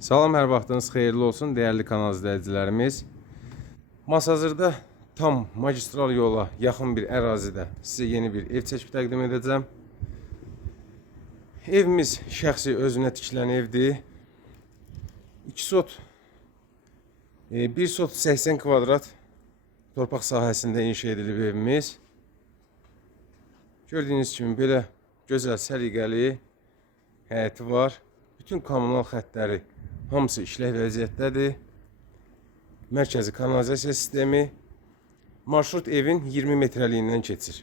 Salam, hər vaxtınız xeyirli olsun, dəyərli kanal izləyicilərimiz. Masazırda tam magistral yola yaxın bir ərazidə sizə yeni bir ev çəkib təqdim edəcəm. Evimiz şəxsi özünə tikilən evdir. 2 sot, 1 sot 80 kvadrat torpaq sahəsində inşa edilib evimiz. Gördüyünüz kimi belə gözəl, səliqəli həyəti var. Bütün kommunal xəttləri hamısı işlək vəziyyətdədir. Mərkəzi kanalizasiya sistemi. Marşrut evin 20 metrəliyindən keçir.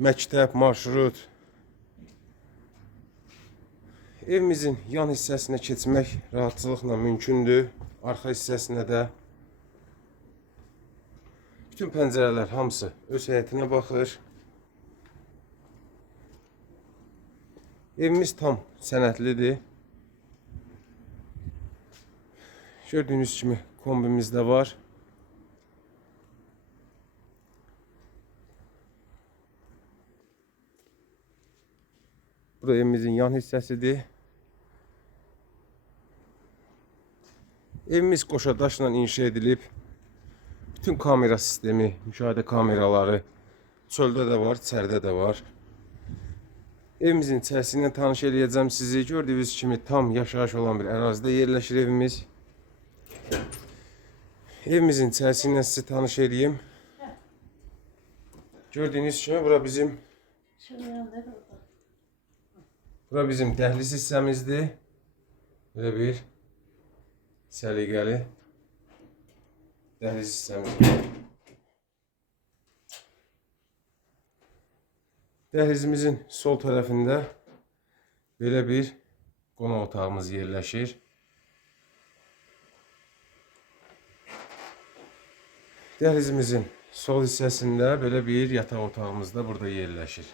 Məktəb, marşrut. Evimizin yan hissəsinə keçmək rahatçılıqla mümkündür. Arxa hissəsinə də. Bütün pəncərələr hamısı öz həyətinə baxır. Evimiz tam sənədlidir. Gördüğünüz kimi kombimiz de var. Bu da evimizin yan hissəsidir. Evimiz qoşa daşla inşa edilib. Bütün kamera sistemi, müşahidə kameraları çöldə də var, içəridə də var. Evimizin içərisindən tanış eləyəcəm sizi. Gördüyünüz kimi tam yaşayış olan bir ərazidə yerləşir evimiz. Evimizin içərisindən sizi tanış edeyim. Gördüyünüz kimi bura bizim bura bizim dəhliz hissəmizdir. Belə bir səliqəli dəhliz hissəmizdir. Dəhlizimizin sol tərəfində belə bir qonaq otağımız yerləşir. Dəhlizimizin sol hissəsində belə bir yataq otağımız da burada yerləşir.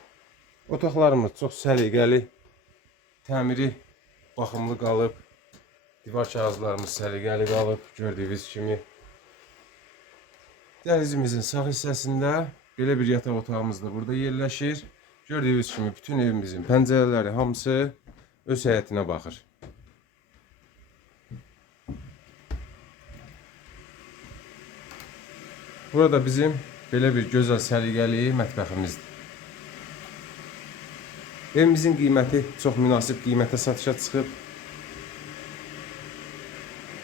Otaqlarımız çox səliqəli, təmiri baxımlı qalıb. Divar kağızlarımız səliqəli qalıb, gördüyünüz kimi. Dəhlizimizin sağ hissəsində belə bir yataq otağımız da burada yerləşir. Gördüyünüz kimi bütün evimizin pəncərələri hamısı öz həyətinə baxır. Burada bizim belə bir gözəl səliqəli mətbəximizdir. Evimizin qiyməti çox münasib qiymətə satışa çıxıb.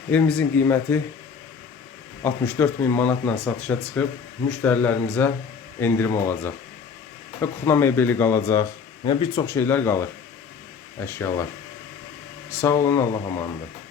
Evimizin qiyməti 64 min manatla satışa çıxıb. Müştərilərimizə endirim olacaq. Və kuxna mebeli qalacaq. Yəni bir çox şeylər qalır. Əşyalar. Sağ olun, Allah amandır.